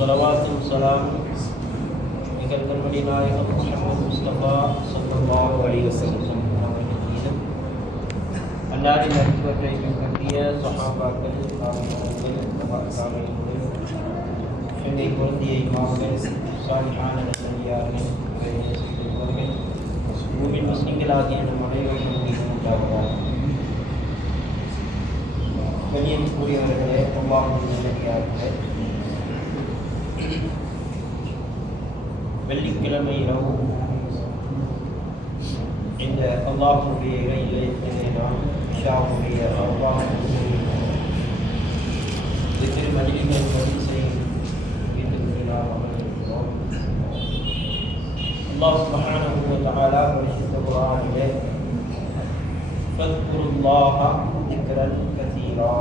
صلوات والسلام Michael கண்மணி நாயகம் முஹம்மது முஸ்தபா ஸல்லல்லாஹு அலைஹி வஸல்லம் அவர்களின் அன்னாரின் நட்புகளை பின்பற்றிய சஹாபாக்கள் என்னை குழந்தைய இமாம்கள் சாலிஹான நல்லடியார்கள் இறைநேசர்கள் பூமியின் முஸ்லிம்களாகிய நம் அனைவரும் உண்டாவதாக. கண்ணியத்துக்குரியவர்களே, அல்லாஹ்வின் நல்லடியார்களே, வெள்ளிக்கிழமை இரவு இந்த அல்லாஹ்வுடைய இறையிலே நாம் இஷாவுடைய அல்லாஹ்வுடைய திக்ர் மஜ்லிஸை வரிசை வீட்டுக்கு நாம் அமர்ந்திருக்கிறோம். அல்லாஹ் சுப்ஹானஹு வ தஆலா பரிசுத்த குர்ஆனிலே ஃபத்குருல்லாஹ திக்ரன் கஸீரா,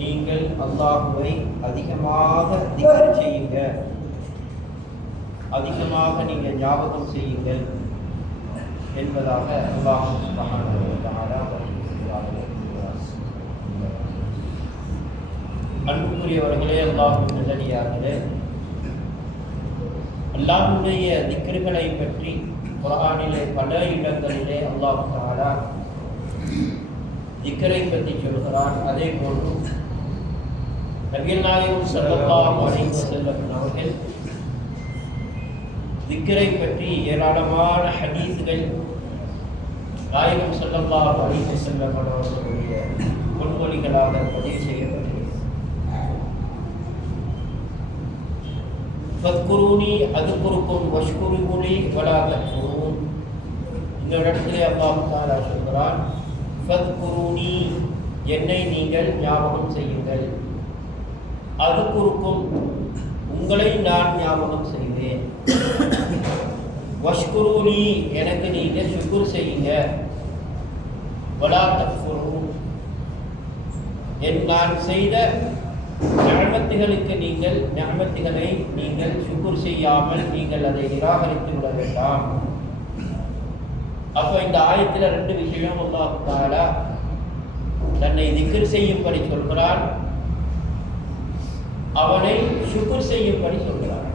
நீங்கள் அல்லாஹ்வை அதிகமாக திக்ர் செய்யுங்க, அதிகமாக நீங்கள் ஞாபகம் செய்யுங்கள் என்பதாக அல்லாஹ் சுப்ஹானஹு வ தஆலா சொல்கிறார். அன்புக்குரியவர்களே, அல்லாஹ்வின் நல்லடியார்களே, அல்லாஹ்வுடைய திக்ர்களை பற்றி குர்ஆனிலே பல இடங்களிலே அல்லாஹ் தஆலா திக்ரை பற்றி சொல்கிறான். அதே போன்று நபிகள் நாயகம் ஸல்லல்லாஹு அலைஹி வஸல்லம் அவர்கள் திக்ரை பற்றி ஏராளமான ஹதீஸ்கள் நாயகம் ஸல்லல்லாஹு அலைஹி வஸல்லம் அவர்களுடைய பொன்மொழிகளாக பதிவு செய்யப்பட்டிருக்கிறது. ஃபத்குரூனி அதுகுருக்கும் வஷ்குருனி வலா தக்ஃபுரூன். இந்த இடத்திலே அல்லாஹ் தஆலா சொல்கிறான், ஃபத்குரூனி, என்னை நீங்கள் ஞாபகம் செய்யுங்கள், அதுகுருக்கும், உங்களை நான் ஞாபகம் செய்வேன், வஷ்குரூனி, எனக்கு நீங்கள் ஷுக்ர் செய்யுங்க, வலா தக்ஃபுரூன், நான் செய்த நிஅமத்துகளுக்கு நிஅமத்துகளை நீங்கள் ஷுக்ர் செய்யாமல் நீங்கள் அதை நிராகரித்து விட வேண்டாம். அப்போ இந்த ஆயத்தில் ரெண்டு விஷயம் அல்லாஹ் தஆலா தன்னை திக்ர் செய்யும்படி சொல்கிறான், அவனை ஷுக்ர் செய்யும்படி சொல்கிறான்.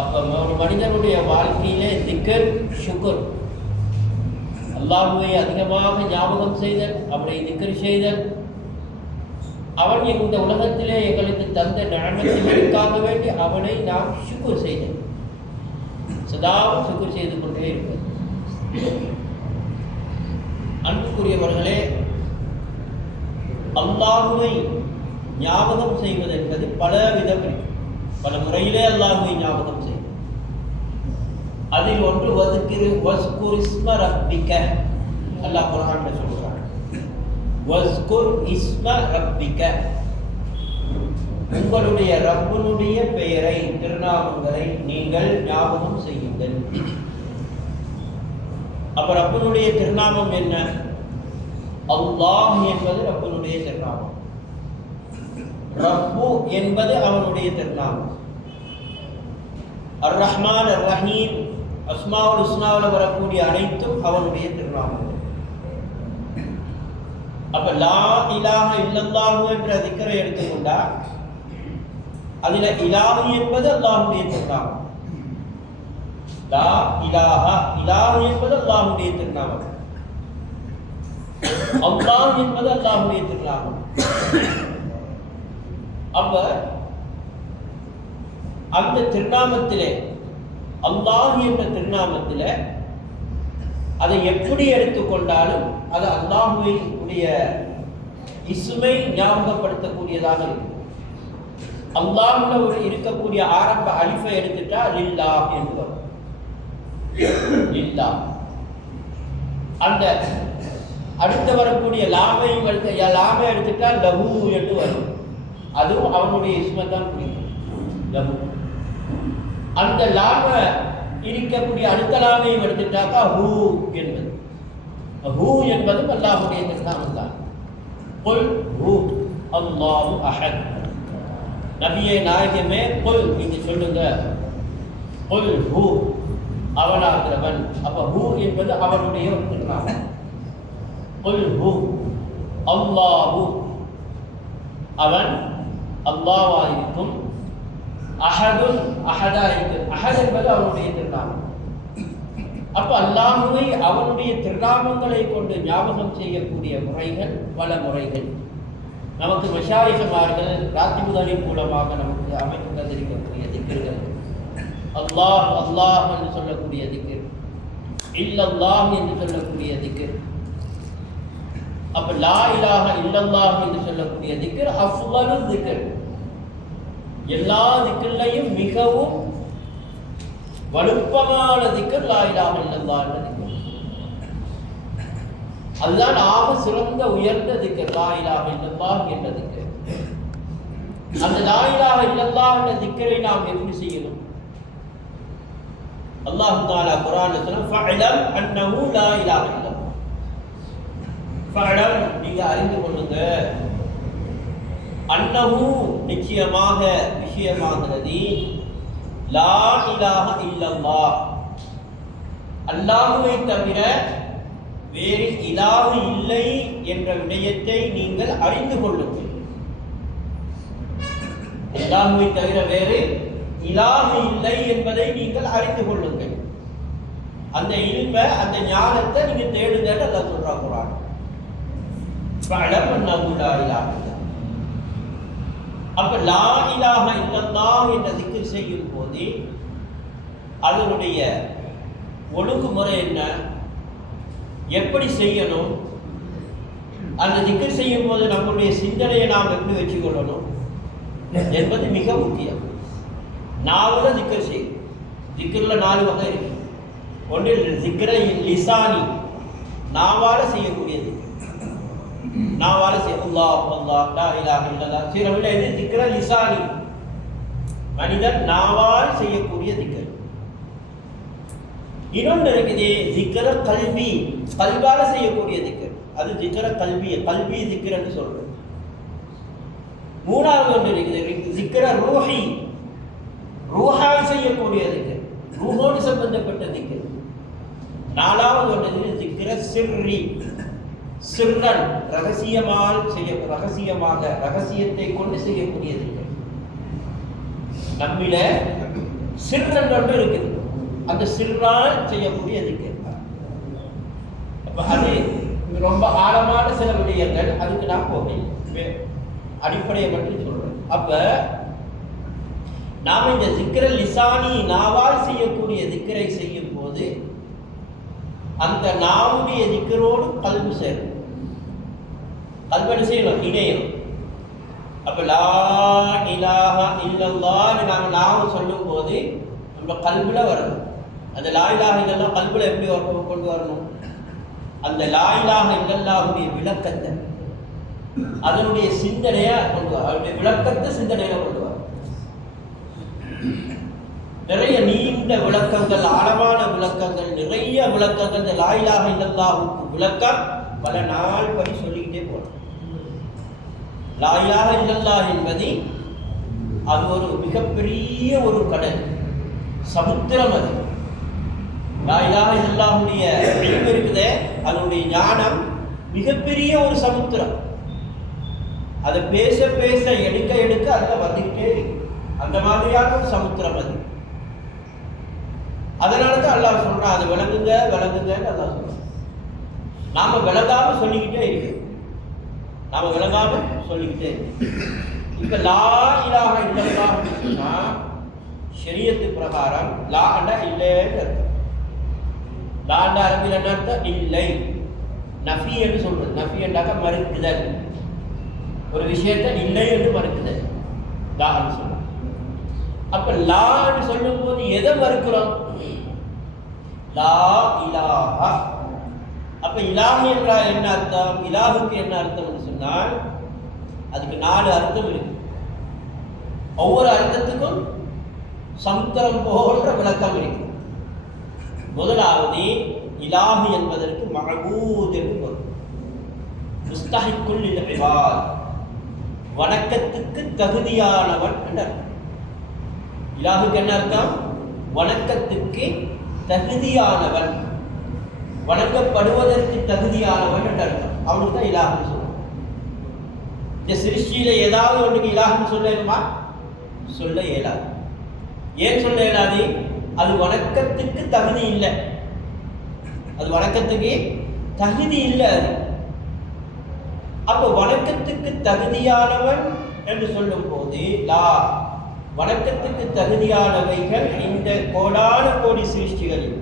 அப்போ ஒரு மனிதனுடைய வாழ்க்கையிலே திக்ர் ஷுக்ர், அல்லாஹ்வை அதிகமாக ஞாபகம் செய்தல், அவனை திக்ர் செய்தல், அவன் இந்த உலகத்திலே எங்களுக்கு தந்த நிஅமத்துகளுக்காக வேண்டி அவனை நாம் ஷுக்ர் செய்தல், சதாவும் ஷுக்ர் செய்து கொண்டே இருப்பது. அன்புக்குரியவர்களே, அல்லாஹ்வை ஞாபகம் செய்வது என்பது பல விதம் இருக்கு. பல முறையிலே அல்லாஹ்வை ஞாபகம் செய்வது. அதில் ஒன்று வஸ்குர் இஸ்ம ரப்பிக, அல்லாஹ் குர்ஆன்ல சொல்றான், வஸ்குர் இஸ்ம ரப்பிக, உங்களுடைய ரப்பினுடைய பெயரை, திருநாமங்களை நீங்கள் ஞாபகம் செய்யுங்கள். அப்ப ரப்பினுடைய திருநாமம் என்ன? அல்லாஹ் என்பது ரப்பினுடைய திருநாமம், ரப்பு என்பது அவனுடைய திருநாமம். அர் ரஹ்மான் அர் ரஹீம், அஸ்மாவுல் ஹுஸ்னாவில் வரக்கூடிய அனைத்தும் அவனுடைய திருநாமம். அப்ப லா இலாஹ இல்லல்லாஹு என்ற திக்ரை எடுத்துக்கொண்டா அதுல இலாஹு என்பது அல்லாஹ்வுடைய திருநாமம். லா இலாஹ, இலாஹு என்பது அல்லாஹ்வுடைய திருநாமம், அல்லாஹ் என்பது அல்லாஹ்வுடைய திருநாமம். அப்ப அந்த திருநாமத்திலே, அல்லாஹ் என்ற திருநாமத்திலே அதை எப்படி எடுத்துக்கொண்டாலும் அது அல்லாஹ்வுடைய இஸ்மை ஞாபகப்படுத்தக்கூடியதாக இருக்கும். அல்லாஹ்வுல இருக்கக்கூடிய ஆரம்ப அலிஃபை எடுத்துட்டா லில்லாஹ் என்று வரும். லில்லாஹ். அந்த அடுத்து வரக்கூடிய லாமையும் லாமை எடுத்துட்டா லஹு என்று வரும். அதுவும் அவனுடைய இஸ்மை தான் குறிக்கும், லஹு. அந்த லாம இருக்கக்கூடிய அடுத்த லாமையும் எடுத்துட்டாக்கா ஹூ என்பது. ஹூ என்பதும் அல்லாஹ்வுடைய திருநாமம் தான். குல் ஹூ அல்லாஹு அஹத். நபியே நாயகமே, குல், நீங்க சொல்லுங்க, குல் ஹூ, அவனாகிறவன். அப்ப ஹூ என்பது அவனுடைய ஒரு திருநாமம். குல் ஹூ அல்லாஹு, அவன் அல்லாஹ்வா இருக்கும். அஹதுன் அஹதா இருக்கும். அஹத் என்பது அவனுடைய திருநாமம். அப்ப அல்லாஹுவை அவனுடைய திருநாமங்களை கொண்டு ஞாபகம் செய்யக்கூடிய முறைகள் பல முறைகள் நமக்கு மஷாயிகமார்கள் ராத்திபுதலின் மூலமாக நமக்கு அமைத்து தந்திருக்கக்கூடிய திக்கர்கள். அல்லாஹ் அல்லாஹ் என்று சொல்லக்கூடிய திக்கர், இல்லல்லாஹ் என்று சொல்லக்கூடிய திக்கர். அப்ப லா இலாஹ இல்லல்லாஹ் என்று சொல்லக்கூடிய திக்கர் அஃலலு திக்கர். எல்லா திக்கர்லையும் மிகவும் வலுப்பமான திக்கர் லா இலாஹ இல்லல்லாஹ் என்ற திக்கர். அதுதான் ஆக சிறந்த உயர்ந்த திக்கர் லா இலாஹ இல்லல்லாஹ் என்ற திக்கர். அந்த லா இலாஹ இல்லல்லாஹ் என்ற திக்கரை நாம் எப்படி செய்யணும்? அல்லாஹ் தஆலா குர்ஆன்ல சொல்றான், ஃபஅலம் அன்னஹு லா இலாஹ இல்லல்லாஹ். ஃபஅலம், நீங்க அறிந்து கொள்ளுங்க, அன்னஹு நிச்சயமாக விஷயமாகிறது, லா இலாஹ இல்லல்லாஹ் அல்லாஹ்வை தவிர வேறு இலாஹு இல்லை என்ற விடயத்தை நீங்கள் அறிந்து கொள்ளுங்கள். அல்லாஹ்வை தவிர வேறு இலாஹு இல்லை என்பதை நீங்கள் அறிந்து கொள்ளுங்கள். அந்த இல்ம, அந்த ஞானத்தை நீங்க தேடுங்கன்னு அல்லாஹ் சொல்றான் குர்ஆன். ஃபஅலம் அன்னஹு லா இலாஹ இல்லல்லாஹ். அப்ப லா இலாஹ இல்லல்லாஹ் என்ற திக்ர் செய்யும் போது அதனுடைய ஒழுங்குமுறை என்ன, எப்படி செய்யணும், அந்த திக்ர் செய்யும் போது நம்முடைய சிந்தனையை நாம் எப்படி வச்சுக்கொள்ளணும் என்பது மிக முக்கியம். நாவல திக்ர் செய்யும். திக்ர்ல 4 வகை இருக்கு. ஒன்று திக்ர லிசானி, நாவால செய்யக்கூடியது. நாவால அல்லாஹ் அல்லாஹ் லா இலாஹ இல்லல்லாஹ் சிறவில. இது திக்ர லிசானி, மனிதன் நாவால் செய்யக்கூடிய திக்ர். இன்னொன்று இருக்குது திக்ர கல்வி, கல்வால செய்யக்கூடிய திக்ர். அது திக்ர கல்வி, கல்வி திக்ர் என்று சொல்றோம். மூணாவது ஒன்று இருக்குது திக்ர ரூஹி, ரூஹால் செய்யக்கூடிய திக்ர், ரூஹோடு சம்பந்தப்பட்ட திக்ர். நாலாவது ஒன்று திக்ர சிர்ரி, சிர்ரன், ரகசியமாக ரகசியத்தை கொண்டு செய்யக்கூடிய திக்ர். நம்மில சிர்ரன் ஒன்று இருக்குது, அந்த சிர்ரால் செய்யக்கூடிய திக்ர். அப்ப அது ரொம்ப ஆழமான சில விடயங்கள், அதுக்கு நான் போகல, அடிப்படையை மட்டும் சொல்றேன். அப்ப நாம இந்த திக்ர லிசானி, நாவால் செய்யக்கூடிய திக்ரை செய்யும் போது அந்த நாவுடைய திக்ரோடு கல்வி சேரும். கல்வி செய்யணும், இணையணும். அப்ப லா இலாஹ இல்லல்லாஹ் நாம நாவு சொல்லும் போது நம்ம கல்வில வரணும். அந்த லா இலாஹ இல்லல்லாஹ் கல்வில எப்படி கொண்டு வரணும்? அந்த லா இலாஹ இல்லல்லாஹுடைய விளக்கத்தை, அதனுடைய சிந்தனையா கொண்டு வர, அதனுடைய விளக்கத்தை சிந்தனையில கொண்டு வர. நிறைய நீண்ட விளக்கங்கள், ஆழமான விளக்கங்கள், நிறைய விளக்கங்கள். இந்த லா இலாஹ இல்லல்லாஹுக்கு விளக்கம் பல நாள் படி சொல்லிக்கிட்டே போகணும். லா இலாஹ இல்லல்லாஹ் என்பது அது ஒரு மிகப்பெரிய ஒரு கடல், சமுத்திரம். அது லா இலாஹ இல்லல்லாஹுடைய இல்மு இருக்குதே, அதனுடைய ஞானம் மிகப்பெரிய ஒரு சமுத்திரம். அதை பேச பேச எடுக்க எடுக்க அதில் வந்துக்கிட்டே இருக்கு. அந்த மாதிரியான ஒரு சமுத்திரம் அது. அதனால தான் அல்லாஹ் சொல்றான், அதை விளங்குங்க விளங்குங்கன்னு அல்லாஹ் சொல்றான். நாம விளங்காம சொல்லிக்கிட்டே இருக்கு, நாம விளங்காம சொல்லிக்கிட்டே இருக்கு. இப்ப லா இலாஹ இல்லல்லாஹ்னு சொன்னா ஷரியத்து பிரகாரம் லா அண்டா இல்லைன்னு அர்த்தம். லா அண்டா அரபியில் என்ன அர்த்தம்? இல்லை. நஃபி என்று சொல்றது. நஃபி என்றாக்க மறுக்குதல், ஒரு விஷயத்தை இல்லை என்று மறுக்குதல் லான்னு சொல்றோம். அப்ப லான்னு சொல்லும் போது எதை மறுக்கிறோம்? லா இலாஹா. அப்ப இலாஹ் என்றால் என்ன அர்த்தம்? இலாஹுக்கு என்ன அர்த்தம் சொன்னால் அதுக்கு 4 அர்த்தம் இருக்கு. ஒவ்வொரு அர்த்தத்துக்கும் சமுத்திரம் போன்ற விளக்கம் இருக்கு. முதலாவது இலாஹு என்பதற்கு மஅபூத் என்று பொருள். முஸ்தஹிக்குல் லில் இபாத், வணக்கத்துக்கு தகுதியானவன் என்ற அர்த்தம். இலாஹுக்கு என்ன அர்த்தம்? வணக்கத்துக்கு தகுதியானவன், வணங்கப்படுவதற்கு தகுதியானவன் என்ற அர்த்தம். அவனுக்கு தான் இலாஹுன்னு சொல்லுவான். இந்த சிருஷ்டியில ஏதாவது ஒன்றுக்கு இலாஹ்னு சொல்லணுமா? சொல்ல இயலாது. ஏன் சொல்ல இயலாது? அது வணக்கத்துக்கு தகுதி இல்லை. அது வணக்கத்துக்கு தகுதி இல்லை. அது அப்போ வணக்கத்துக்கு தகுதியானவன் என்று சொல்லும் போது வணக்கத்துக்கு தகுதியானவைகள் இந்த கோடான கோடி சிருஷ்டிகளில்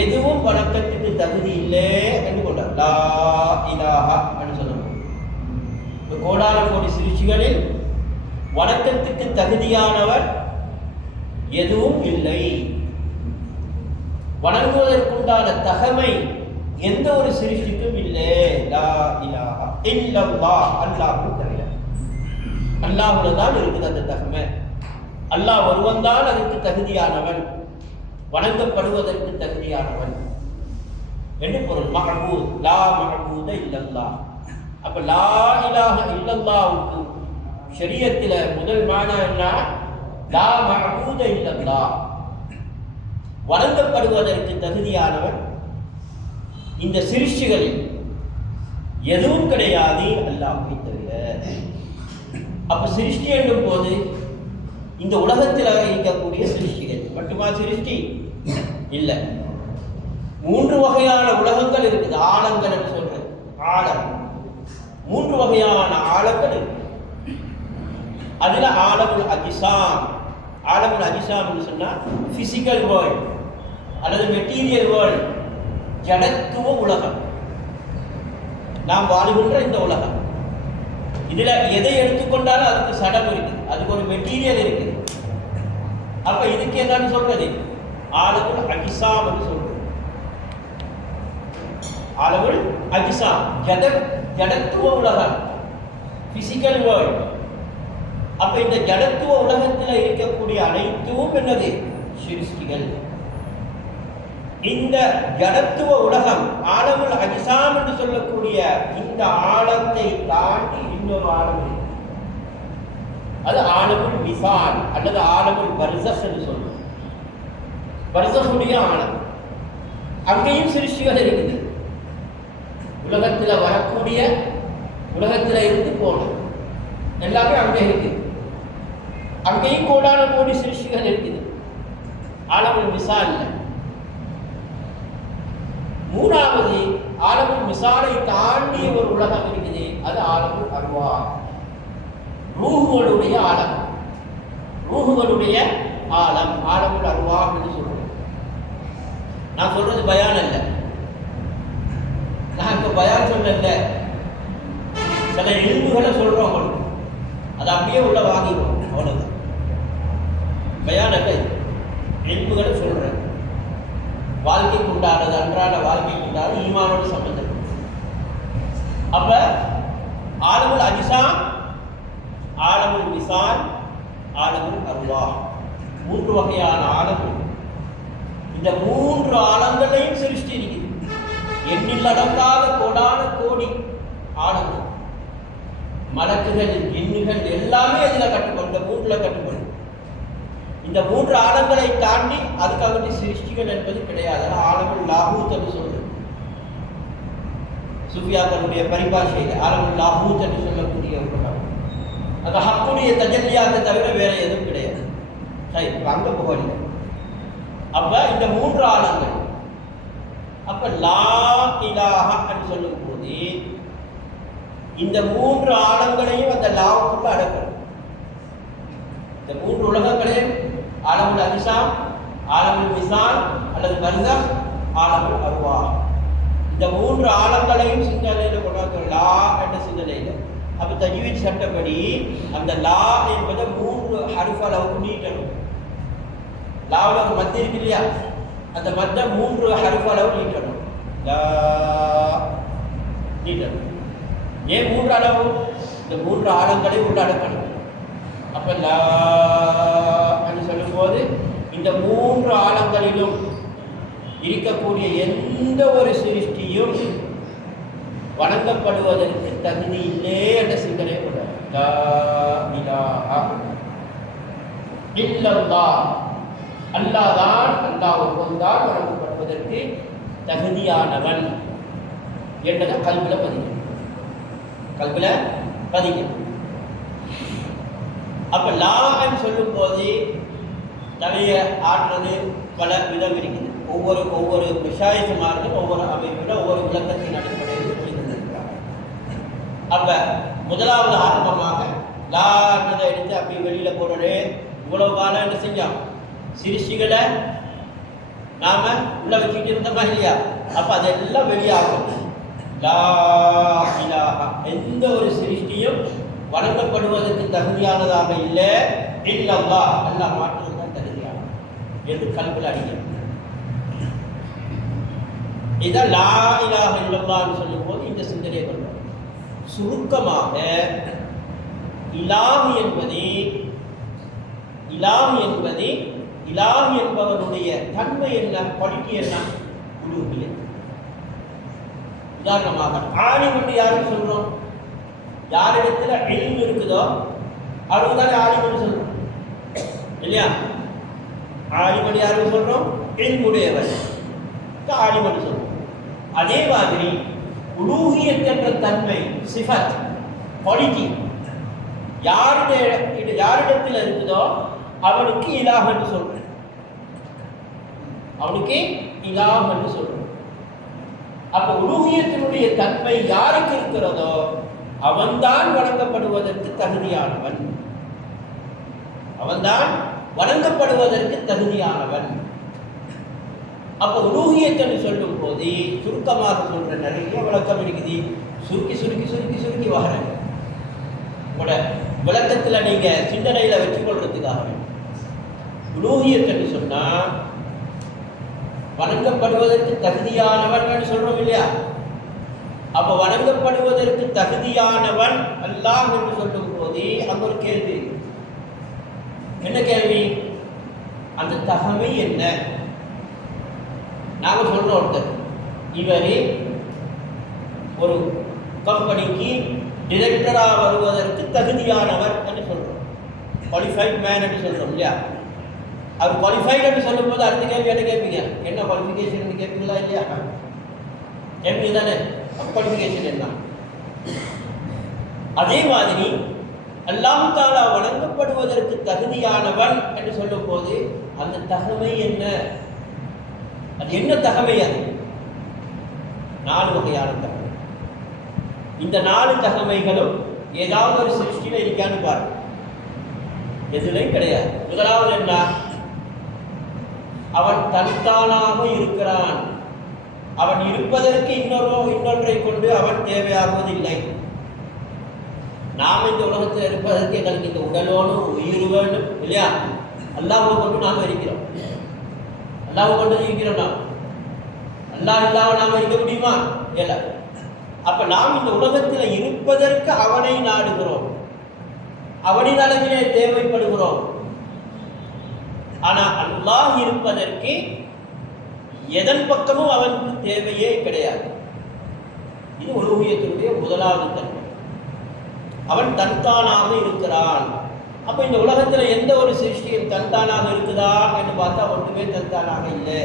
எதுவும் வணக்கத்துக்கு தகுதி இல்லை என்று கொண்டார். லா இலாஹா என்று சொல்லணும். இந்த கோடான கோடி சிருஷ்டிகளில் வணக்கத்துக்கு தகுதியானவர் எதுவும் இல்லை. வணங்குவதற்குண்டான தகமை எந்த ஒரு சிருஷ்டிக்கும் இல்லை. லா இலாஹா இல்லல்லாஹ், அல்லாஹ்வு தவிர. அல்லாஹ்வுல தான் இருக்குது அந்த தகமை. அல்லாஹ் ஒருவன் தான் அதற்கு தகுதியானவன், வணங்கப்படுவதற்கு தகுதியானவன் என்று பொருள். மஅபூத், லா மஅபூத இல்லல்லாஹ். அப்ப லா இலாஹ இல்லல்லாஹ்வுக்கு ஷரியத்தில் முதல் மானா என்ன? லா மஅபூத இல்லல்லாஹ், வணங்கப்படுவதற்கு தகுதியானவன் இந்த சிருஷ்டிகளில் எதுவும் கிடையாது அல்லாஹ்வை தவிர. அப்ப சிருஷ்டி என்னும் போது இந்த உலகத்தில் இருக்கக்கூடிய சிருஷ்டிகள் மட்டுமா சிருஷ்டி இல்லை. 3 வகையான உலகங்கள் இருக்குது. ஆழங்கள் என்று சொல்றது ஆழம். 3 வகையான ஆழங்கள் இருக்கு. அதுல ஆலமுல் அஜ்சாம். ஆலமுல் அஜ்சாம் என்று சொன்னா பிசிக்கல் வேர்ல்ட் அல்லது மெட்டீரியல் வேர்ல்ட், ஜடத்துவ உலகம், நாம் வாழுகின்ற இந்த உலகம். இதுல எதை எடுத்துக்கொண்டாலும் அதுக்கு சடம் இருக்குது, அதுக்கு ஒரு மெட்டீரியல் இருக்குது. அப்ப இதுக்கு என்னன்னு சொல்றது? ஆலமுல் அஜ்சாம் என்று சொல்றது. ஆலமுல் அஜ்சாம் ஜடத்துவ உலகம், பிசிக்கல் வேர்ல்ட். அப்ப இந்த ஜடத்துவ உலகத்தில் இருக்கக்கூடிய அனைத்தும் என்னது? சிருஷ்டிகள். இந்த ஜடத்துவ உலகம் ஆலமுல் அஜ்சாம் என்று சொல்லக்கூடிய இந்த ஆழத்தை தாண்டி இன்னொரு ஆழம் இருக்கு. அது ஆலமுல் மிசால் அல்லது ஆலமுல் பர்ஸஹ் என்று சொல்றோம். பர்ஸஹுடைய ஆழம். அங்கேயும் சிருஷ்டிகள் இருக்குது. உலகத்தில் வரக்கூடிய, உலகத்தில் இருந்து போனோம் எல்லாமே அங்கே இருக்குது. அங்கேயும் கோடான கோடி சிருஷ்டிகள் இருக்குது. ஆலமுல் மிசால் இல்லை. 3வது ஆலமுல் மிசாலை தாண்டிய ஒரு உலகம் இருக்குது. அது ஆலமுல் அர்வாஹ், ரூஹுகளுடைய ஆலம். ரூஹுகளுடைய ஆலம் ஆலமுல் அர்வாஹ் என்று சொல்றோம். நான் சொல்றது பயான் அல்ல. நான் இப்ப பயான் சொல்லல, சில இல்முகளை சொல்றோம். அது அப்படியே உள்ள வாங்கிடுவோம், அவ்வளவுதான். பயான் அல்ல, இல்முகளை சொல்றேன். வாழ்க்கைக்கு உண்டானது, அன்றாட வாழ்க்கைக்கு உண்டானது, ஈமானோடு சம்பந்தம். அப்ப ஆலமுல் அஜ்சாம், ஆலமுல் மிசால், ஆலமுல் அர்வாஹ், 3 வகையான ஆலங்கள். இந்த 3 ஆலங்களையும் சிருஷ்டி இருக்குது. எண்ணில் அடங்காத கோடான கோடி ஆலங்கள், மலக்குகள், ஜின்னுகள் எல்லாமே அதில் கட்டுப்படும். இந்த 3ல கட்டுப்படும். இந்த 3 ஆலங்களை தாண்டி அதுக்காக சிருஷ்டிகள் என்பது கிடையாது. ஆலமுல் லாஹூத் என்று சொல்றது. சூஃபியாக்களுடைய பரிபாஷையில் ஆலமுல் லாஹூத் என்று சொல்லக்கூடிய உலகம். அது ஹக்குடைய தஜல்லியாத்தை தவிர வேற எதுவும் கிடையாது. சரி, அங்க போகல. அப்ப இந்த 3 ஆலங்கள். அப்ப லா இலாஹா என்று சொல்லும் போது இந்த 3 ஆலங்களையும் அந்த லாவுக்குள்ள அடக்கணும். இந்த 3 உலகங்களையும் ஆலமுல் அஜ்சாம், ஆலமுல் மிசால் அல்லது பர்ஸஹ், ஆலமுல் அர்வாஹ், இந்த 3 ஆலங்களையும் சிந்தனையில கொண்டாந்து லா என்ற சிந்தனையில. அப்ப தஜ்வீத் சட்டப்படி அந்த லா என்பதை 3 ஹர்ஃப் அளவுக்கு நீட்டணும். லாவில் ஒரு மத்து இருக்கு இல்லையா, அந்த மத்தை 3 ஹர்ஃப் அளவு நீட்டணும். லா நீட்டணும். ஏன் 3 அளவு? இந்த 3 ஆலங்களை உள்ளடக்கணும். அப்ப லா என்று சொல்லும் போது இந்த 3 ஆலங்களிலும் இருக்கக்கூடிய எந்த ஒரு சிருஷ்டியும் வணங்கப்படுவதற்கு தகுதி இல்லை என்ற சிந்தனை கொண்டார். லா இலாஹா இல்லல்லாஹ், அல்லாஹ் தான், அல்லாஹ் ஒருவன் தான் வணங்கப்படுவதற்கு தகுதியானவன் என்றதை கல்வில பதிவு. கல்வில பதிக்கணும். அப்ப லான்னு சொல்லும் போது தலையை ஆடுறது பல விதம் இருக்குது. ஒவ்வொரு விஷாயமார்கள் ஒவ்வொரு அமைப்பில் ஒவ்வொரு விளக்கத்தின் அடிப்படையில் சொல்லி தந்திருக்கிறார்கள். அப்ப முதலாவது ஆரம்பமாக லான்றதை எடுத்து அப்படி வெளியில போடுறது. இவ்வளவு காலம் என்ன செஞ்சோம்? சிருஷ்டிகளை நாம உள்ள வச்சுட்டு இருந்தோமா இல்லையா? அப்ப அதெல்லாம் வெளியாகும். லா இலாஹா, எந்த ஒரு சிருஷ்டியும் வணங்கப்படுவதற்கு தகுதியானதாக இல்லை. இல்லல்லாஹ், அல்லாஹ் மாற்றம் தான் தகுதியானது என்று கல்வியில் அடிக்கிறது. இதான் லா இலாஹ இல்லல்லாஹ்னு சொல்லும் போது இந்த சிந்தனையை கொள்வோம். சுருக்கமாக இலாஹ் என்பவனுடைய தன்மை என்ன, குவாலிட்டி என்ன? உலூஹியத். உதாரணமாக ஆலிம் என்று யாருக்கு சொல்றோம்? யாரிடத்துல இல்ம் இருக்குதோ அவருக்கு தானே ஆலிம்னு சொல்றோம் இல்லையா? ஆலிம் யாருக்கு சொல்றோம்? இல்ம் உடையவர் ஆலிம்னு சொல்றோம். அதே மாதிரி உலூஹியத் என்ற தன்மை, சிஃபத், குவாலிட்டி யாரிடத்தில் இருக்குதோ அவனுக்கு இலாஹ் என்று சொல்றேன். அவனுக்கு இலாஹ் என்று சொல்றேன். அப்ப உலூஹியத்தினுடைய தன்மை யாருக்கு இருக்கிறதோ அவன்தான் வணங்கப்படுவதற்கு தகுதியானவன். அப்ப உலூஹியத்தை சொல்லும் போது சுருக்கமாக சொல்ற நிறைய விளக்கம் இருக்குது. சுருக்கி சுருக்கி சுருக்கி சுருக்கி வர்றது கூட விளக்கத்துல நீங்க சிந்தனையில வச்சுக் கொள்றதுக்காக. உலூஹியத்தை சொன்னா வணங்கப்படுவதற்கு தகுதியானவன் சொல்றோம் இல்லையா? அப்ப வணங்கப்படுவதற்கு தகுதியானவன் அல்லாஹ் என்று சொல்லும் போது அங்க ஒரு கேள்வி. என்ன கேள்வி? அந்த தகமை என்ன? நாங்க சொல்றோம், ஒருத்தர் இவரே ஒரு கம்பெனிக்கு டிரெக்டரா வருவதற்கு தகுதியானவர் என்று சொல்றோம். குவாலிஃபைட் மேன் என்று சொல்றோம் இல்லையா? அவர் குவாலிஃபைட் என்று சொல்லும் போது அடுத்த கேள்வி என்ன கேட்பீங்க? என்ன குவாலிஃபிகேஷன் கேட்பீங்களா இல்லையா? கேட்பீங்க தானே? குவாலிஃபிகேஷன் என்ன? அதே மாதிரி அல்லாஹ் தஆலா வணங்கப்படுவதற்கு தகுதியானவன் என்று சொல்லும் போது அந்த தகமை என்ன? அது என்ன தகமை? அது 4 வகையான தகமை. இந்த 4 தகமைகளும் ஏதாவது ஒரு சிருஷ்டியில இருக்கான்னு பாருங்க. எதுலையும் கிடையாது. முதலாவது என்ன? அவன் தனித்தானாக இருக்கிறான். அவன் இருப்பதற்கு இன்னொன்றை கொண்டு அவன் தேவையாகுவதில்லை. நாம் இந்த உலகத்தில் இருப்பதற்கு எங்களுக்கு இந்த உடலோடு உயிர் வேண்டும் இல்லையா? அல்லாஹ்வை கொண்டு நாம் இருக்கிறோம். அல்லாஹ்வை கொண்டு இருக்கிறோம். நாம் அல்லாஹ் இல்லாம நாம் இருக்க முடியுமா? இல்லை. அப்ப நாம் இந்த உலகத்தில் இருப்பதற்கு அவனை நாடுகிறோம், அவனின் அளவிலே தேவைப்படுகிறோம். ஆனா அல்லாஹ் இருப்பதற்கு எதன் பக்கமும் அவனுக்கு தேவையே கிடையாது. இது உலூஹியத்தினுடைய முதலாவது தன்மை. அவன் தன்தானாக இருக்கிறான். அப்ப இந்த உலகத்துல எந்த ஒரு சிருஷ்டியும் தன்தானாக இருக்குதா என்று பார்த்தா ஒன்றுமே தன்தானாக இல்லை.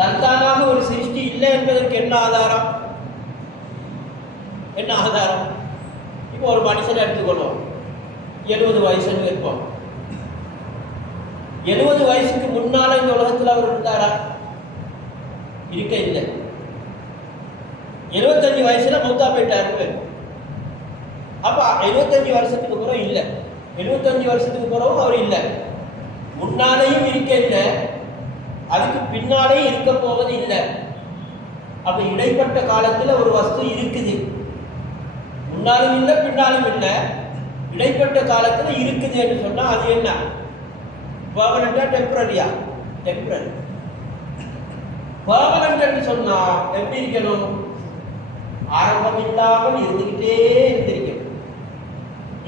தன்தானாக ஒரு சிருஷ்டி இல்லை என்பதற்கு என்ன ஆதாரம்? இப்போ ஒரு மனுஷனை எடுத்துக்கொள்வோம். 70 வயசுன்னு இருப்போம். 70 வயசுக்கு முன்னால இந்த உலகத்தில் அவர் இருந்தாரா? இருக்க இல்லை. 75 வயசுல மௌத்தா போயிட்டாரு. அப்ப 75 வருஷத்துக்கு பிறகு இல்லை. 75 வருஷத்துக்கு பிறகு அவர் இல்லை. முன்னாலேயும் இருக்க இல்லை, அதுக்கு பின்னாலேயும் இருக்க போவது இல்லை. அப்ப இடைப்பட்ட காலத்துல ஒரு வஸ்து இருக்குது. முன்னாலும் இல்லை, பின்னாலும் இல்லை, இடைப்பட்ட காலத்துல இருக்குது என்று சொன்னா அது என்ன? பெர்மனண்டா டெம்பரரியா? டெம்பரரி. பெர்மனன்ட் என்று சொன்னா எப்படி இருக்கணும்? ஆரம்பம் இல்லாமல் இருந்துகிட்டே இருந்திருக்கணும்.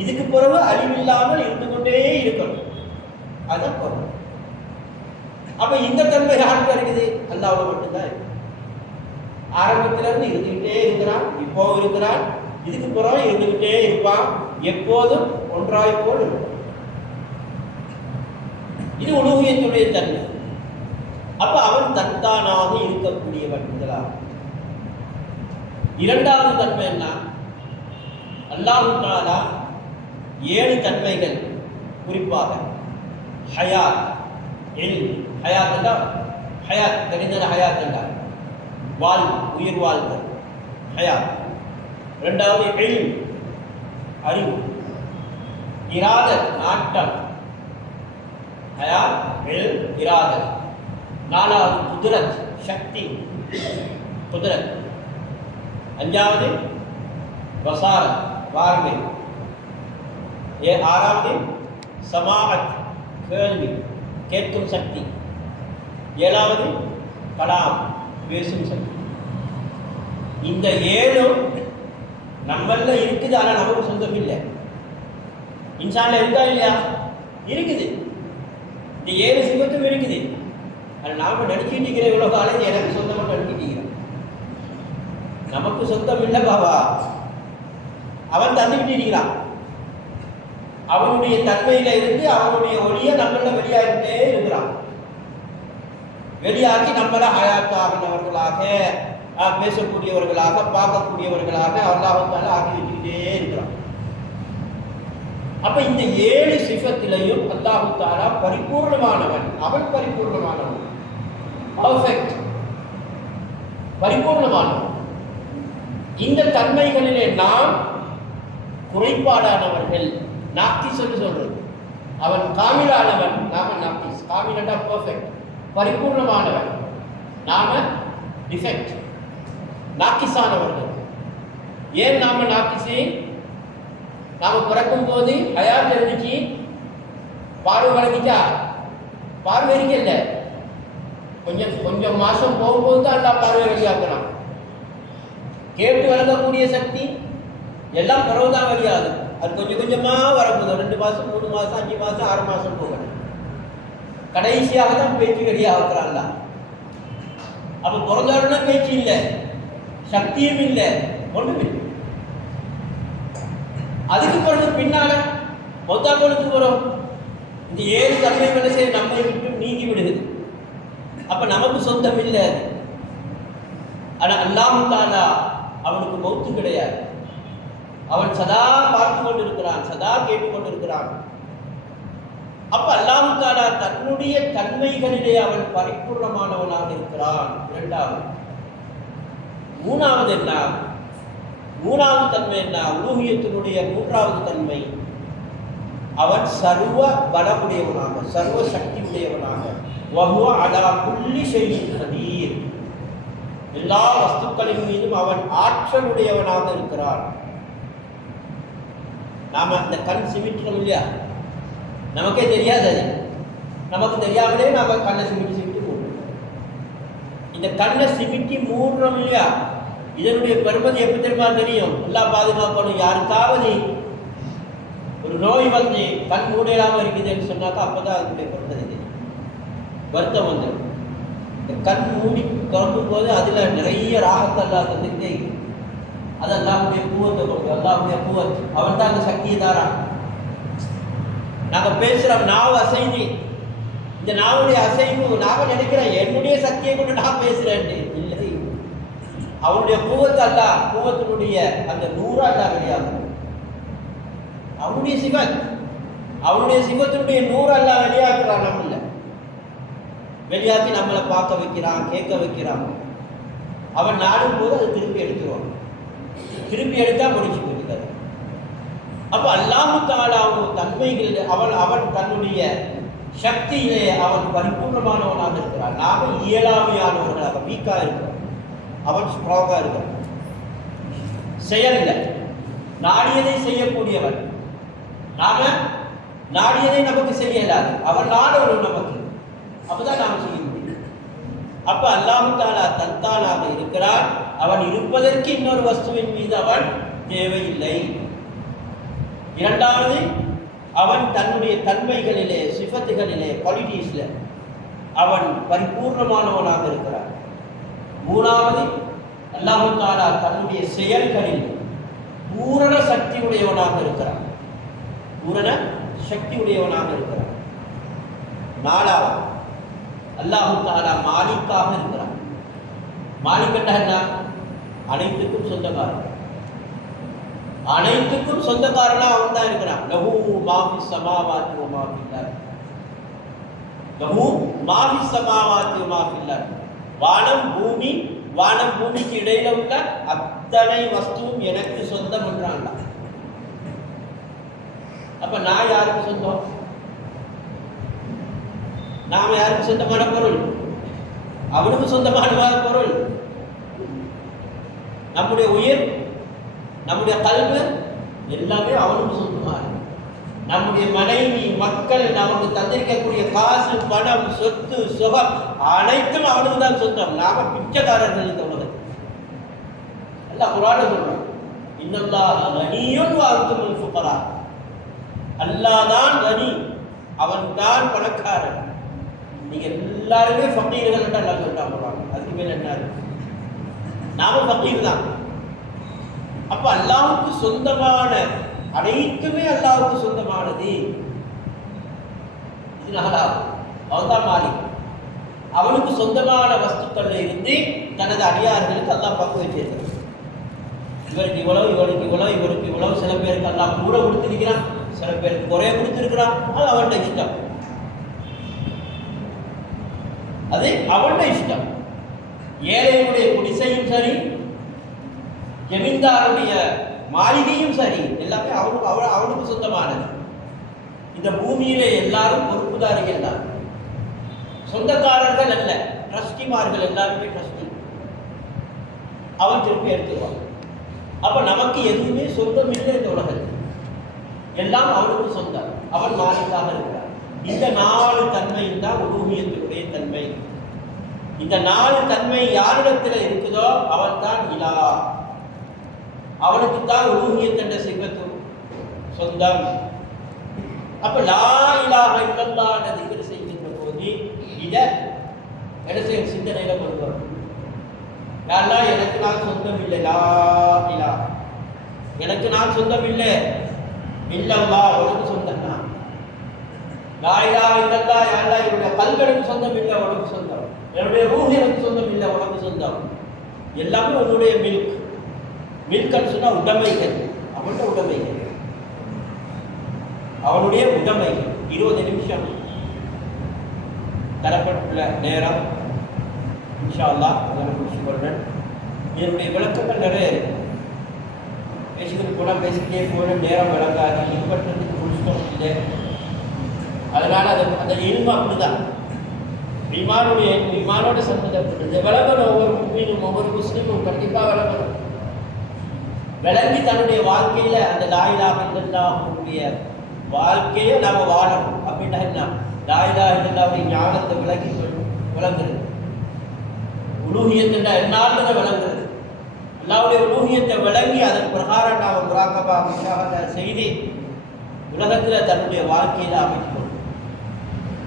இதுக்கு பிறகு அழிவில்லாமல் இருந்து கொண்டே இருக்கணும். அதான் பெர்மனன்ட். அப்ப இந்த தன்மை யாருக்கு இருக்குது? அல்லாஹ்வுக்கு மட்டும்தான் இருக்கு. ஆரம்பத்திலிருந்து இருந்துகிட்டே இருக்கிறான், இப்போ இருக்கிறான், இதுக்கு பிறகு இருந்துகிட்டே இருப்பான், எப்போதும் ஒன்றாய் போல் இருக்கும். இது உலூஹியத்துடைய தன்மை. அப்ப அவன் தன்தானாக இருக்கக்கூடியவன். முதலாவது. இரண்டாவது தன்மை என்ன? அல்லாஹ் தஆலா 7 தன்மைகள், குறிப்பாக ஹயாத், ஹயாத் என்றால் ஹயாத் தெரிந்தன, ஹயாத் என்றால் வாழ்வு, உயிர் வாழ்தல் ஹயாத். இரண்டாவது அறிவு, இராதத் நாட்டம், ஹயாத் இராதத். நாலாவது குதிரத் சக்தி, குதிரத். அஞ்சாவது வசாரத் பார்வை. ஆறாவது சமாஅத் கேள்வி, கேட்கும் சக்தி. ஏழாவது கலாம், பேசும் சக்தி. இந்த 7 நம்மள இருக்குது, ஆனால் நமக்கு சொந்தம் இல்லை. இன்சான்ல இருக்கா இல்லையா? இருக்குது. இந்த 7 சிவத்தும் இருக்குது. அது நாம நடிச்சுட்டு இருக்கிற இவ்வளவு காலம் எனக்கு சொந்தமாக நடிச்சுட்டு இருக்கிறோம். நமக்கு சொந்தம் இல்லை பாபா, அவன் தந்துக்கிட்டு இருக்கிறான். அவனுடைய தன்மையில இருந்து அவனுடைய ஒளியை நம்மள வெளியாகிட்டே இருக்கிறான். வெளியாகி நம்மள ஹயாத்தாகினவர்களாக, பேசக்கூடியவர்களாக, பார்க்கக்கூடியவர்களாக அல்லாஹ் ஆக்கி வச்சுக்கிட்டே இருக்கிறான். அப்ப இந்த 7 சிஃபத்திலையும் அல்லாஹ் தஆலா பரிபூர்ணமானவன். அவன் பரிபூர்ணமானவன், பர்ஃபெக்ட், பரிபூர்ணமானவன். இந்த தன்மைகளிலே நாம் குறைபாடானவர்கள், நாக்கிஸ் என்று சொல்றது. அவன் காமிலானவன், நாம நாக்கிஸ். காமிலண்டா பர்ஃபெக்ட், பரிபூர்ணமானவன். நாம டிஃபெக்ட், நாக்கிஸானவர்கள். ஏன் நாம நாக்கிஸே? நாம பிறக்கும் போது ஹயாத் இருந்துச்சு, பார்வை வழங்கிச்சா? பார்வை இருக்கல. கொஞ்சம் மாசம் போகும்போது தான் அல்லா பார்வை வெளியாக்குறான். கேட்டு வழங்கக்கூடிய சக்தி எல்லாம் பிறகுதான் வெளியாகுது. அது கொஞ்சம் கொஞ்சமா வரப்போகுது. 2 மாசம், 3 மாசம், 5 மாசம், 6 மாசம் போகணும். கடைசியாக தான் பேச்சு வெளியாகிறான். அப்ப பிறந்தவன பேச்சு இல்லை, சக்தியும் இல்லை, ஒன்றும் இல்லை. அதுக்கு பிறகு பின்னால மொத்தாக்களுக்கு போறோம். இந்த 7 தன்மைகளை சரி நம்மை விட்டு நீங்கி விடுகிறது. அப்ப நமக்கு சொந்தம் இல்லை அது. ஆனா அல்லாஹ் தஆலா அவனுக்கு மௌத்து கிடையாது. அவன் சதா பார்த்து கொண்டிருக்கிறான், சதா கேட்டுக்கொண்டிருக்கிறான். அப்ப அல்லாஹ் தஆலா தன்னுடைய தன்மைகளிலே அவன் பரிபூர்ணமானவனாக இருக்கிறான். இரண்டாவது. மூணாவது என்ன? மூணாவது தன்மை என்ன? ஊஹியத்தினுடைய 3வது தன்மை, அவன் சர்வ பலமுடையவனாக, சர்வ சக்தி உடையவனாக, வஹுவ அலா குல்லி ஷைஇன் கதீர், எல்லா வஸ்துக்களின் மீதும் அவன் ஆற்றலுடையவனாக இருக்கிறான். நாம அந்த கண் சிமிட்டுறோம் இல்லையா? நமக்கே தெரியாது. அது நமக்கு தெரியாமலே நாம கண்ணை சிமிட்டி மூடுறோம். இந்த கண்ணை சிமிட்டி மூடுறோம் இல்லையா? இதனுடைய பெருமதி எப்படி தெரியுமா தெரியும்? எல்லாம் பாதுகாக்கணும். யாருக்காவது ஒரு நோய் வந்து கண் மூடையிலாம இருக்குதுன்னு சொன்னாக்கா அப்பதான் அதனுடைய பெருமதி தெரியும். வருத்தம் வந்துடும். இந்த கண் மூடி திறக்கும் போது அதுல நிறைய ராகத்தை அல்லா தந்துக்கிட்டே இருக்கு. அது அல்லாஹ்வுடைய கூவத்தை கொடுக்கும். அல்லாஹ்வுடைய கூவத், அவன் தான் அந்த சக்தியை தாரான். நாங்க பேசுறோம், நாவு அசைந்து, இந்த நாவுடைய அசைவு நாம நினைக்கிறோம் என்னுடைய சக்தியை கொண்டு நான் பேசுறேன். இல்லை, அவனுடைய கூவத்தை அல்ல, கூவத்தினுடைய அந்த 100 அல்ல வெளியாகும். அவனுடைய சிவன், அவனுடைய சிவத்தினுடைய 100 அல்ல வெளியாக்குறான். நம்மள வெளியாக்கி நம்மளை பார்க்க வைக்கிறான், கேட்க வைக்கிறான். அவன் நாடும் போது அது திருப்பி எடுத்துருவான். திருப்பி எடுத்தா முடிச்சு போயிருக்காரு. அப்ப அல்லாஹ் தஆலா தன்மைகள் அவன் தன்னுடைய சக்தியிலே அவன் பரிபூர்ணமானவனாக இருக்கிறான். நாம இயலாமையானவர்களாக, வீக்கா இருக்கிறோம். அவன் ஸ்ட்ராங்கா இருக்கிறான். செயல்ல நாடியதை செய்யக்கூடியவன். நாம நாடியதை நமக்கு செய்ய இயலாது. அவன் நாடணும் நமக்கு, அப்பதான் நாம செய்ய முடியும். அப்ப அல்லாஹ் தஆலா தன்தானாக இருக்கிறான். அவன் இருப்பதற்கு இன்னொரு வஸ்துவின் மீது அவன் தேவையில்லை. இரண்டாவது, அவன் தன்னுடைய தன்மைகளிலே, சிஃபத்துகளிலே, குவாலிட்டிஸ்ல அவன் பரிபூர்ணமானவனாக இருக்கிறான். மூணாவது, அல்லாஹ் தஆலா தன்னுடைய செயல்களில் பூரண சக்தி உடையவனாக இருக்கிறான். பூரண சக்தி உடையவனாக இருக்கிறான். நாலாவது, அல்லாஹ் தஆலா மாலிக்காக இருக்கிறான். மாலிக் என்ன? அனைத்துக்கும் சொந்தக்காரன். அனைத்துக்கும் சொந்தக்காரனா அவன் தான் இருக்கிறான். லஹு மாஃபி ஸமாவாத்தி வ மாஃபில் அர்த். லஹு மாஃபி ஸமாவாத்தி வ மாஃபில் அர்த். வானம் பூமிக்கு இடையில உள்ள அத்தனை வஸ்துவும் எனக்கு சொந்தம் என்றான். அப்ப நான் யாருக்கு சொந்தம்? நாம யாருக்கு சொந்தமான பொருள்? அவனுக்கு சொந்தமான பொருள். நம்முடைய உயிர், நம்முடைய கல்வி எல்லாமே அவனுக்கு சொந்தமான. நம்முடைய மனைவி, மக்கள், நமக்கு தந்திருக்கக்கூடிய காசு, பணம், சொத்து, சுகம் அனைத்தும் அவனுக்கு தான் சொந்தம். நாம பிச்சைக்காரர்கள் இந்த உலகத்தில். அல்லாஹ் குர்ஆன்ல சொல்றான், இன்னல்லாஹ கனியுன் வ அன்துமுல் ஃபுகரா. அல்லாஹ் தான் கனி, அவன் தான் பணக்காரன். நீங்க எல்லாருமே ஃபகீர்கள் என்று அல்லாஹ் சொல்றான். அதுக்கு மேல என்ன இருக்கு? நாம ஃபகீர் தான். அப்ப அல்லாஹ்வுக்கு சொந்தமான அனைத்துமே அல்லாஹ்வுக்கு சொந்தமானது. இதனால அவன் தான் மாலிக். அவனுக்கு சொந்தமான வஸ்துக்கள் இருந்து தனது அடியார்களுக்கு அல்லாஹ் பங்கு வச்சிருக்கிறான். இவருக்கு இவ்வளவு, இவருக்கு இவ்வளவு, இவருக்கு இவ்வளவு. சில பேருக்கு அல்லாஹ் கூட கொடுத்திருக்கிறான், சில பேருக்கு குறைய கொடுத்திருக்கிறான். அது அவனுடைய இஷ்டம். அது அவனுடைய இஷ்டம். ஏழையுடைய குடிசையும் சரி, ஜமீன்தாருடைய மாளிகையும் சரி, எல்லாமே அவனுக்கு சொந்தமானது. இந்த பூமியில எல்லாரும் பொறுப்புதாரிகள் தான், சொந்தக்காரர்கள் அல்ல. ட்ரஸ்டிமார்கள் எல்லாருமே ட்ரஸ்டி. அவன் திருப்பி எடுத்துருவான். அப்ப நமக்கு எதுவுமே சொந்தம் இல்லை இந்த உலகத்தில். எல்லாம் அவனுக்கு சொந்தம். அவன் மாலிக்காக இருக்கிறான். இந்த 4 தன்மையும் தான் உலூஹியத்தினுடைய தன்மை. இந்த 4 தன்மை யாரிடத்தில் இருக்குதோ அவன் தான் இலா. அவனுக்கு தான் உலூஹியத் என்ற சிஃபத்து சொந்தம். அப்ப லா இலாஹ இல்லல்லாஹ் என்ற திக்ர் செய்கின்ற போது இதை என்ன சிந்தனையில கொண்டு வரும். யாரெல்லாம் எனக்கு நான் சொந்தம் இல்லை, லா இலாஹ எனக்கு நான் சொந்தம் இல்லை, இல்லல்லாஹ் உனக்கு சொந்தம் தான். லா இலாஹ இல்லல்லாஹ் யாரெல்லாம் என்னுடைய கல்களுக்கு சொந்தம் இல்லை, உனக்கு சொந்தம். என்னுடைய ரூஹ் எனக்கு சொந்தம் இல்லை, உனக்கு சொந்தம். எல்லாமே உன்னுடைய மில்க். மில்கன்னு சொன்னா உடைமைகள். அவனுடைய உடைமைகள், அவனுடைய உடைமைகள். 20 நிமிஷம் தரப்பட்டுள்ள நேரம். இன்ஷா அல்லாஹ் அதனை முடிச்சு கொள்றேன். இதனுடைய விளக்கங்கள் நிறைய இருக்கு. பேசிக்கிட்டு போனால் பேசிக்கிட்டே போன நேரம் விளங்காது. இன்பற்றதுக்கு முடிச்சுட்டோம் இல்லை. அதனால அந்த இல்மு அப்படிதான். ஈமானோட சம்பந்தப்பட்டது. விளங்கணும். ஒவ்வொரு முஸ்லீமும் ஒவ்வொரு முஸ்லீமும் கண்டிப்பாக விளங்கணும். விளங்கி தன்னுடைய வாழ்க்கையில அந்த லா இலாஹ இல்லல்லாஹ்வுடைய வாழ்க்கையை நாம வாழணும். அப்படின்னா என்ன? லா இலாஹ இல்லல்லாஹ்வுடைய ஞானத்தை விளங்குறது. உலூஹியத் என்ற என்னால்தான் விளங்குறது. அல்லாஹ்வுடைய உலூஹியத்தை விளங்கி அதன் பிரகாரம் நாம் முராகபா முஷாஹதா செய்து உலகத்தில் தன்னுடைய வாழ்க்கையில அமைக்கணும்.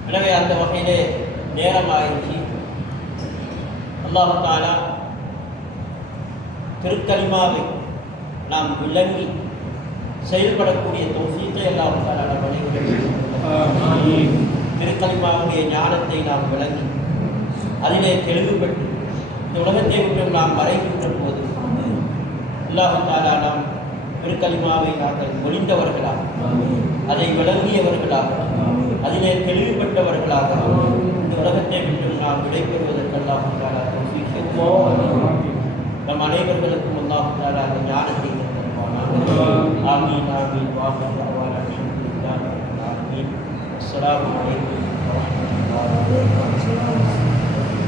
எனவே அந்த வகையிலே நேரம் ஆயிடுச்சு. அல்லாஹ் தஆலா திருக்கலிமாவை நாம் விளங்கி செயல்படக்கூடிய தௌஃபீக்கை அல்லாஹ் தஆலா நம் அனைவருக்கும் திருக்கலிமாவுடைய ஞானத்தை நாம் விளங்கி அதிலே தெளிவுபட்டு இந்த உலகத்தை விட்டு நாம் மறைகின்ற போது அல்லாஹ் தஆலா நாம் திருக்கலிமாவை நாங்கள் மொழிந்தவர்களாக, அதை விளங்கியவர்களாக, அதிலே தெளிவுபட்டவர்களாக இந்த உலகத்தை விட்டு நாம் விடைபெறுவதற்கு அல்லாஹ் தஆலா தௌஃபீக் செய்வானாக. நம் அனைவர்களுக்கும் அல்லாஹ் தஆலா அந்த ஞானத்தை தருவானாக. ஆமீன் ஆமீன். வாஹிர் தஅவானா அல்ஹம்துலில்லாஹி ரப்பில் ஆலமீன். அஸ்ஸலாமு அலைக்கும்.